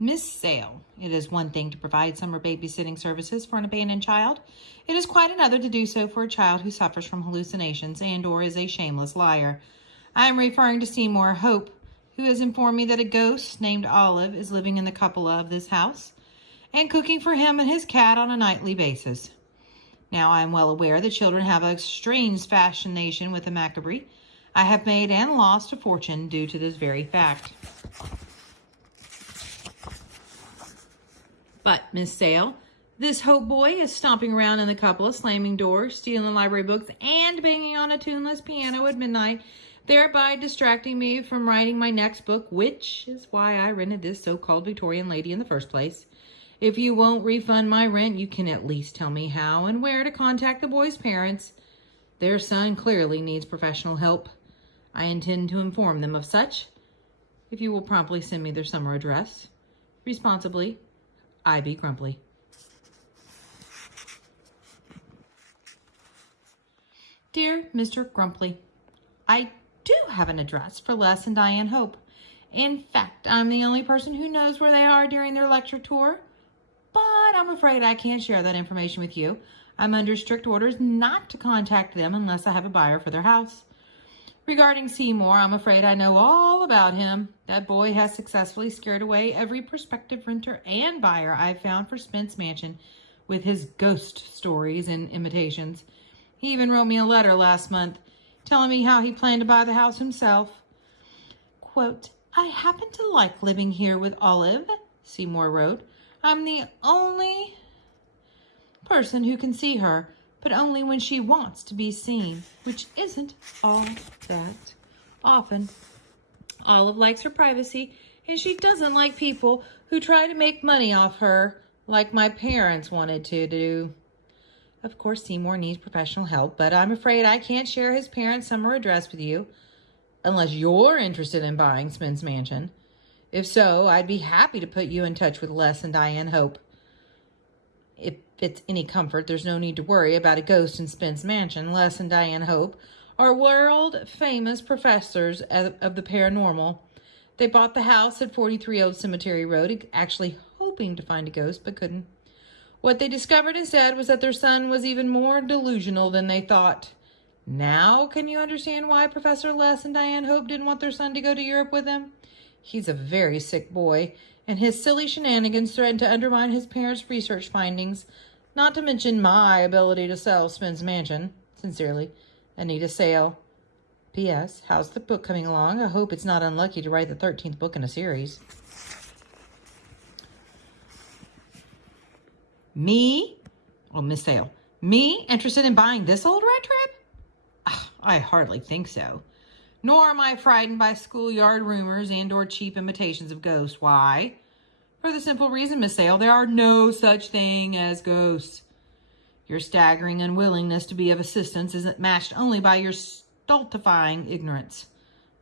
Miss Sale, it is one thing to provide summer babysitting services for an abandoned child. It is quite another to do so for a child who suffers from hallucinations and or is a shameless liar. I am referring to Seymour Hope, who has informed me that a ghost named Olive is living in the cupola of this house and cooking for him and his cat on a nightly basis. Now, I am well aware that children have a strange fascination with the macabre. I have made and lost a fortune due to this very fact. But, Miss Sale, this Hope boy is stomping around in the cupola, slamming doors, stealing library books, and banging on a tuneless piano at midnight, thereby distracting me from writing my next book, which is why I rented this so-called Victorian lady in the first place. If you won't refund my rent, you can at least tell me how and where to contact the boy's parents. Their son clearly needs professional help. I intend to inform them of such, if you will promptly send me their summer address. Responsibly, I.B. Grumpy. Dear Mr. Grumpy, I do have an address for Les and Diane Hope. In fact, I'm the only person who knows where they are during their lecture tour, but I'm afraid I can't share that information with you. I'm under strict orders not to contact them unless I have a buyer for their house. Regarding Seymour, I'm afraid I know all about him. That boy has successfully scared away every prospective renter and buyer I've found for Spence Mansion with his ghost stories and imitations. He even wrote me a letter last month telling me how he planned to buy the house himself. Quote, I happen to like living here with Olive, Seymour wrote. I'm the only person who can see her, but only when she wants to be seen, which isn't all that often. Olive likes her privacy, and she doesn't like people who try to make money off her like my parents wanted to do. Of course, Seymour needs professional help, but I'm afraid I can't share his parents' summer address with you, unless you're interested in buying Spence Mansion. If so, I'd be happy to put you in touch with Les and Diane Hope. If it's any comfort, there's no need to worry about a ghost in Spence Mansion. Les and Diane Hope are world-famous professors of the paranormal. They bought the house at 43 Old Cemetery Road, actually hoping to find a ghost, but couldn't. What they discovered instead was that their son was even more delusional than they thought. Now, can you understand why Professor Les and Diane Hope didn't want their son to go to Europe with them? He's a very sick boy, and his silly shenanigans threaten to undermine his parents' research findings, not to mention my ability to sell Spence Mansion. Sincerely, Anita Sale. P.S. How's the book coming along? I hope it's not unlucky to write the 13th book in a series. Me? Oh, Miss Sale. Me interested in buying this old red trip? I hardly think so. Nor am I frightened by schoolyard rumors and or cheap imitations of ghosts. Why? For the simple reason, Miss Sale, there are no such thing as ghosts. Your staggering unwillingness to be of assistance isn't matched only by your stultifying ignorance.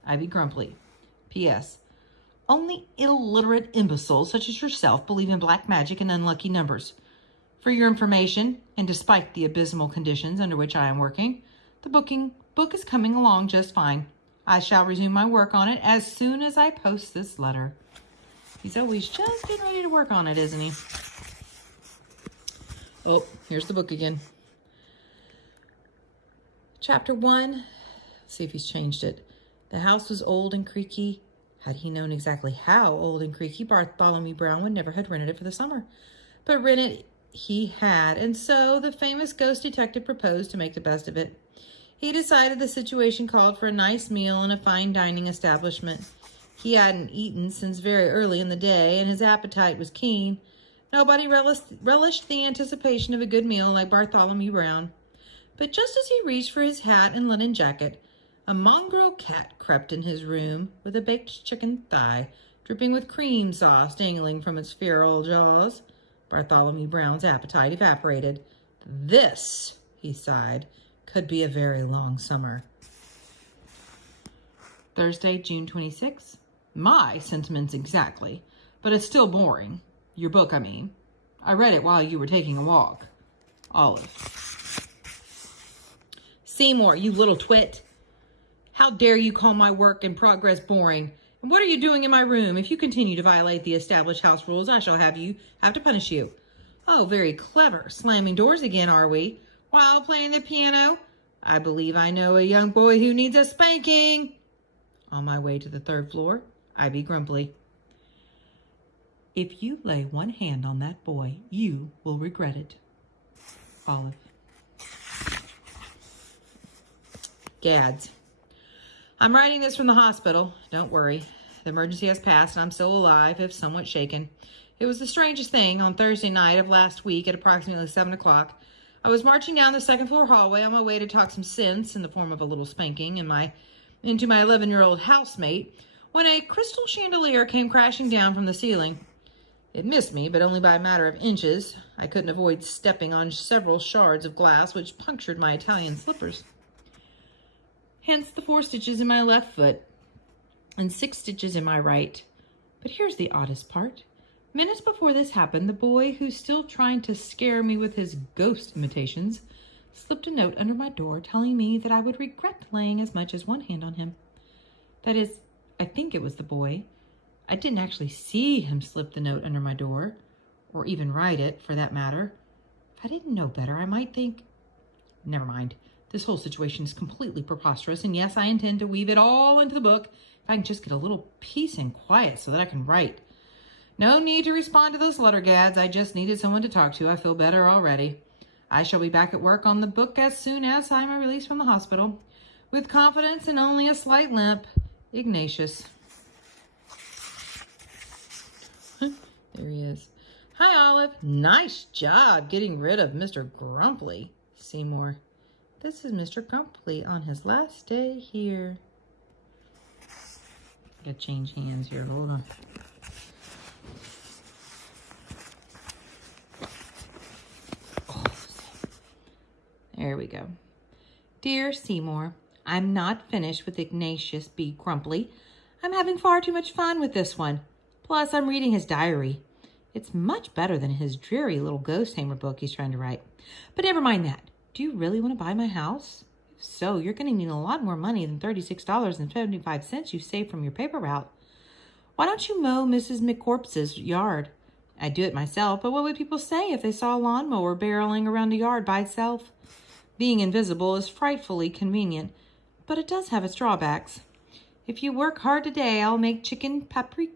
I.B. Grumpy. P.S. Only illiterate imbeciles such as yourself believe in black magic and unlucky numbers. For your information, and despite the abysmal conditions under which I am working, the book is coming along just fine. I shall resume my work on it as soon as I post this letter. He's always just getting ready to work on it, isn't he? Oh, here's the book again. Chapter 1. Let's see if he's changed it. The house was old and creaky. Had he known exactly how old and creaky, Bartholomew Brown would never have rented it for the summer. But rented he had, and so the famous ghost detective proposed to make the best of it. He decided the situation called for a nice meal in a fine dining establishment. He hadn't eaten since very early in the day, and his appetite was keen. Nobody relished the anticipation of a good meal like Bartholomew Brown. But just as he reached for his hat and linen jacket, a mongrel cat crept in his room with a baked chicken thigh, dripping with cream sauce dangling from its feral jaws. Bartholomew Brown's appetite evaporated. This, he sighed, could be a very long summer. Thursday, June 26th. My sentiments exactly, but it's still boring. Your book, I mean. I read it while you were taking a walk. Olive. Seymour, you little twit. How dare you call my work in progress boring? What are you doing in my room? If you continue to violate the established house rules, I shall have to punish you. Oh, very clever. Slamming doors again, are we? While playing the piano? I believe I know a young boy who needs a spanking. On my way to the third floor, I be grumpy. If you lay one hand on that boy, you will regret it. Olive. Gads. I'm writing this from the hospital. Don't worry. The emergency has passed and I'm still alive, if somewhat shaken. It was the strangest thing. On Thursday night of last week at approximately 7 o'clock, I was marching down the second floor hallway on my way to talk some sense in the form of a little spanking into my 11-year-old housemate when a crystal chandelier came crashing down from the ceiling. It missed me, but only by a matter of inches. I couldn't avoid stepping on several shards of glass which punctured my Italian slippers. Hence the 4 stitches in my left foot and 6 stitches in my right. But here's the oddest part. Minutes before this happened, the boy who's still trying to scare me with his ghost imitations slipped a note under my door telling me that I would regret laying as much as one hand on him. That is, I think it was the boy. I didn't actually see him slip the note under my door, or even write it, for that matter. If I didn't know better, I might think, never mind. This whole situation is completely preposterous, and yes, I intend to weave it all into the book if I can just get a little peace and quiet so that I can write. No need to respond to those letter gads. I just needed someone to talk to. I feel better already. I shall be back at work on the book as soon as I am released from the hospital. With confidence and only a slight limp, Ignatius. There he is. Hi, Olive. Nice job getting rid of Mr. Grumpy. Seymour. This is Mr. Grumpy on his last day here. I gotta change hands here. Hold on. There we go. Dear Seymour, I'm not finished with Ignatius B. Grumpy. I'm having far too much fun with this one. Plus, I'm reading his diary. It's much better than his dreary little ghost tamer book he's trying to write. But never mind that. Do you really want to buy my house? If so, you're going to need a lot more money than $36.75 you saved from your paper route. Why don't you mow Mrs. McCorpse's yard? I'd do it myself, but what would people say if they saw a lawnmower barreling around a yard by itself? Being invisible is frightfully convenient, but it does have its drawbacks. If you work hard today, I'll make chicken paprikash.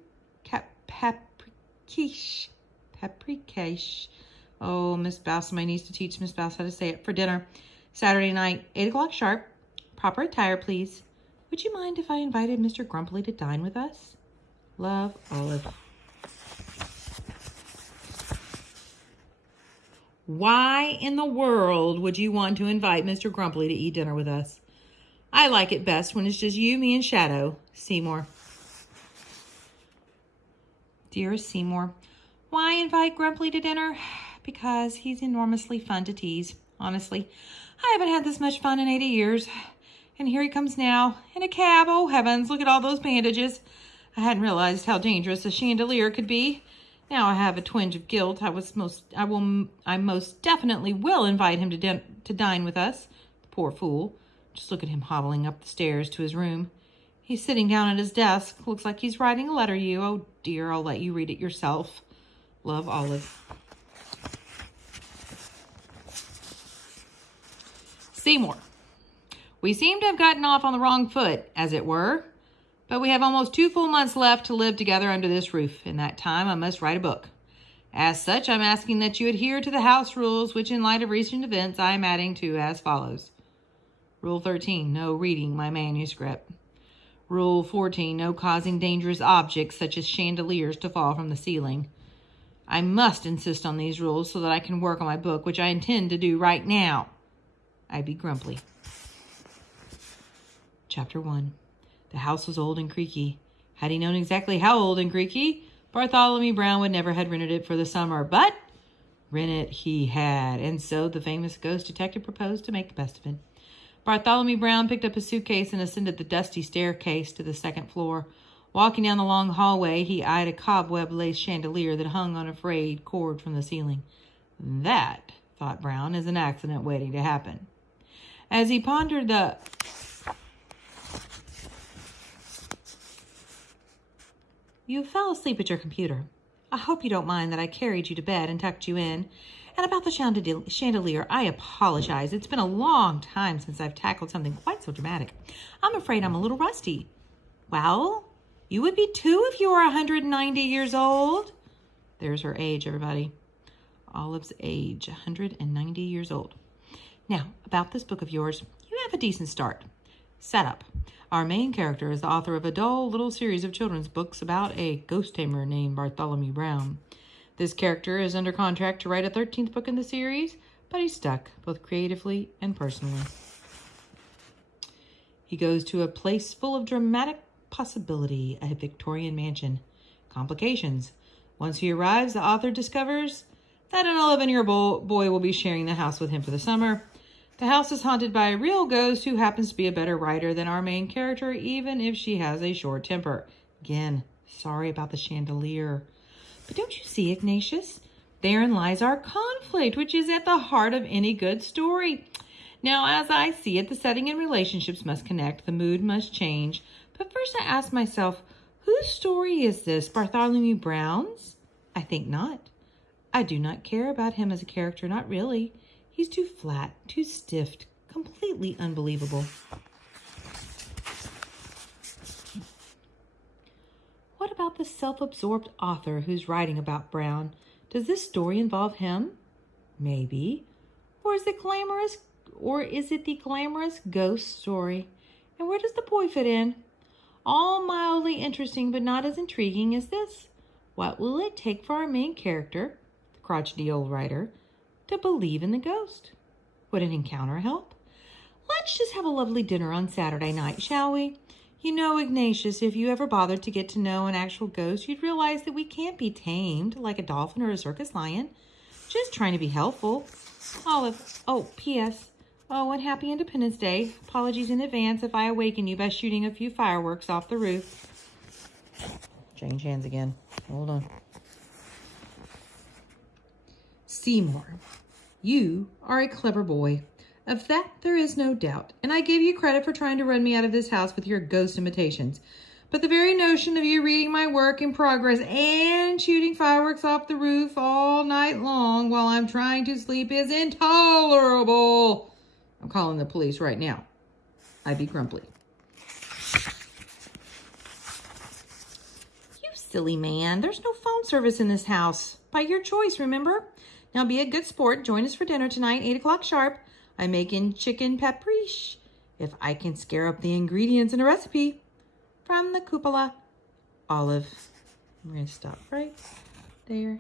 Oh, Miss Balsamite needs to teach Miss Bass how to say it for dinner. Saturday night, 8 o'clock sharp. Proper attire, please. Would you mind if I invited Mr. Grumpy to dine with us? Love, Olive. Why in the world would you want to invite Mr. Grumpy to eat dinner with us? I like it best when it's just you, me, and Shadow. Seymour. Dearest Seymour, why invite Grumpy to dinner? Because he's enormously fun to tease. Honestly, I haven't had this much fun in 80 years. And here he comes now, in a cab. Oh, heavens, look at all those bandages. I hadn't realized how dangerous a chandelier could be. Now I have a twinge of guilt. I most definitely will invite him to dine with us. The poor fool. Just look at him hobbling up the stairs to his room. He's sitting down at his desk. Looks like he's writing a letter to you. Oh, dear, I'll let you read it yourself. Love, Olive. Seymour. We seem to have gotten off on the wrong foot, as it were. But we have almost 2 full months left to live together under this roof. In that time, I must write a book. As such, I'm asking that you adhere to the house rules, which in light of recent events, I am adding to as follows. Rule 13, no reading my manuscript. Rule 14, no causing dangerous objects such as chandeliers to fall from the ceiling. I must insist on these rules so that I can work on my book, which I intend to do right now. I be Grumpy. Chapter 1. The house was old and creaky. Had he known exactly how old and creaky, Bartholomew Brown would never have rented it for the summer. But rent it he had, and so the famous ghost detective proposed to make the best of it. Bartholomew Brown picked up his suitcase and ascended the dusty staircase to the second floor. Walking down the long hallway, he eyed a cobweb-laced chandelier that hung on a frayed cord from the ceiling. That, thought Brown, is an accident waiting to happen. As he pondered the You fell asleep at your computer. I hope you don't mind that I carried you to bed and tucked you in. And about the chandelier, I apologize. It's been a long time since I've tackled something quite so dramatic. I'm afraid I'm a little rusty. Well, you would be too if you were 190 years old. There's her age, everybody. Olive's age, 190 years old. Now, about this book of yours, you have a decent start. Setup. Our main character is the author of a dull little series of children's books about a ghost tamer named Bartholomew Brown. This character is under contract to write a 13th book in the series, but he's stuck, both creatively and personally. He goes to a place full of dramatic possibility, a Victorian mansion. Complications. Once he arrives, the author discovers that an 11-year-old boy will be sharing the house with him for the summer. The house is haunted by a real ghost who happens to be a better writer than our main character, even if she has a short temper. Again, sorry about the chandelier. But don't you see, Ignatius? Therein lies our conflict, which is at the heart of any good story. Now, as I see it, the setting and relationships must connect, the mood must change. But first I ask myself, whose story is this? Bartholomew Brown's? I think not. I do not care about him as a character, not really. He's too flat, too stiff, completely unbelievable. What about the self-absorbed author who's writing about Brown? Does this story involve him? Maybe. Or is it the glamorous ghost story? And where does the boy fit in? All mildly interesting, but not as intriguing as this. What will it take for our main character, the crotchety old writer, to believe in the ghost? Would an encounter help? Let's just have a lovely dinner on Saturday night, shall we? You know, Ignatius, if you ever bothered to get to know an actual ghost, you'd realize that we can't be tamed like a dolphin or a circus lion. Just trying to be helpful. Olive, P.S. Oh, and happy Independence Day. Apologies in advance if I awaken you by shooting a few fireworks off the roof. Change hands again. Hold on. Seymour, you are a clever boy. Of that there is no doubt, and I give you credit for trying to run me out of this house with your ghost imitations. But the very notion of you reading my work in progress and shooting fireworks off the roof all night long while I'm trying to sleep is intolerable. I'm calling the police right now. Ivy Grumply. You silly man. There's no phone service in this house. By your choice, remember? Now be a good sport. Join us for dinner tonight, 8 o'clock sharp. I'm making chicken paprich. If I can scare up the ingredients in a recipe. From the cupola, Olive. I'm going to stop right there.